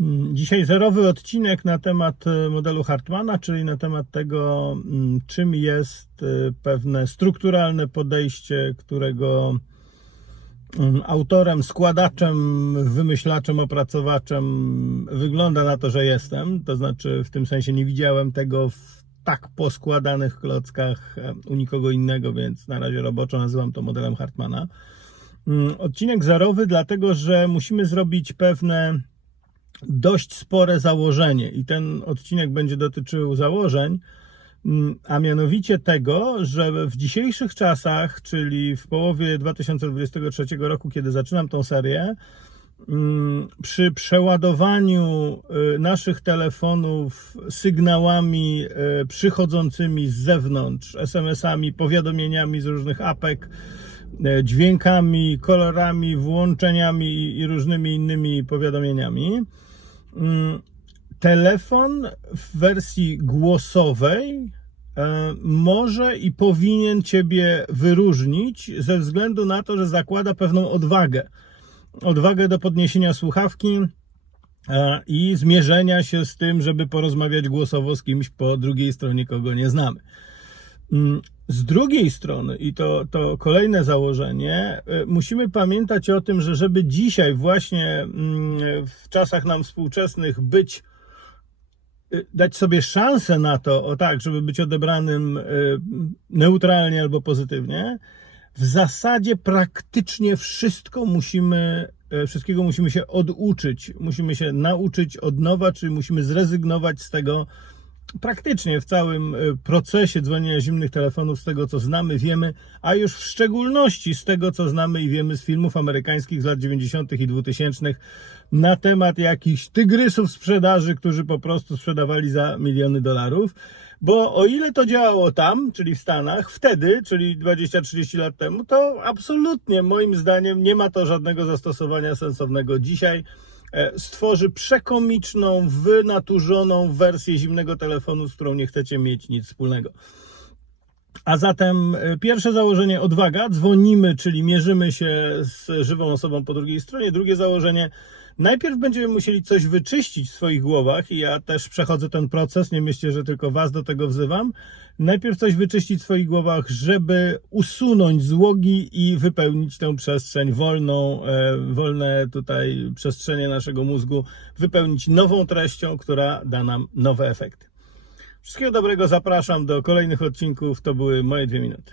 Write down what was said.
Mm, Dzisiaj zerowy odcinek na temat e, modelu Hartmana, czyli na temat tego, mm, czym jest e, pewne strukturalne podejście, którego mm, autorem, składaczem, wymyślaczem, opracowaczem wygląda na to, że jestem. To znaczy, w tym sensie nie widziałem tego w tak poskładanych klockach e, u nikogo innego, więc na razie roboczo nazywam to modelem Hartmana. Odcinek zerowy, dlatego że musimy zrobić pewne dość spore założenie i ten odcinek będzie dotyczył założeń, mm, a mianowicie tego, że w dzisiejszych czasach, czyli w połowie 2023 roku, kiedy zaczynam tą serię, mm, przy przeładowaniu y, naszych telefonów sygnałami y, przychodzącymi z zewnątrz, SMS-ami, powiadomieniami z różnych apek, dźwiękami, kolorami, włączeniami i różnymi innymi powiadomieniami. Mm, Telefon w wersji głosowej e, może i powinien Ciebie wyróżnić ze względu na to, że zakłada pewną odwagę. Odwagę do podniesienia słuchawki e, i zmierzenia się z tym, żeby porozmawiać głosowo z kimś po drugiej stronie, kogo nie znamy. Z drugiej strony, i to, to kolejne założenie, y, musimy pamiętać o tym, że żeby dzisiaj, właśnie mm, w czasach nam współczesnych, być, y, dać sobie szansę na to, o tak, żeby być odebranym y, neutralnie albo pozytywnie, w zasadzie praktycznie wszystko musimy, wszystkiego musimy się oduczyć, musimy się nauczyć od nowa, czyli musimy zrezygnować z tego, praktycznie w całym y, procesie dzwonienia zimnych telefonów z tego, co znamy, wiemy, a już w szczególności z tego, co znamy i wiemy z filmów amerykańskich z lat 90. i 2000 na temat jakichś tygrysów sprzedaży, którzy po prostu sprzedawali za miliony dolarów. Bo o ile to działało tam, czyli w Stanach, wtedy, czyli 20-30 lat temu, to absolutnie moim zdaniem nie ma to żadnego zastosowania sensownego dzisiaj e, stworzy przekomiczną, wynaturzoną wersję zimnego telefonu, z którą nie chcecie mieć nic wspólnego. A zatem e, pierwsze założenie odwaga, dzwonimy, czyli mierzymy się z żywą osobą po drugiej stronie. Drugie założenie, najpierw będziemy musieli coś wyczyścić w swoich głowach i ja też przechodzę ten proces, nie myślcie, że tylko was do tego wzywam. Najpierw coś wyczyścić w swoich głowach, żeby usunąć złogi i wypełnić tę przestrzeń wolną, e, wolne tutaj przestrzenie naszego mózgu, wypełnić nową treścią, która da nam nowe efekty. Wszystkiego dobrego, zapraszam do kolejnych odcinków. To były moje dwie minuty.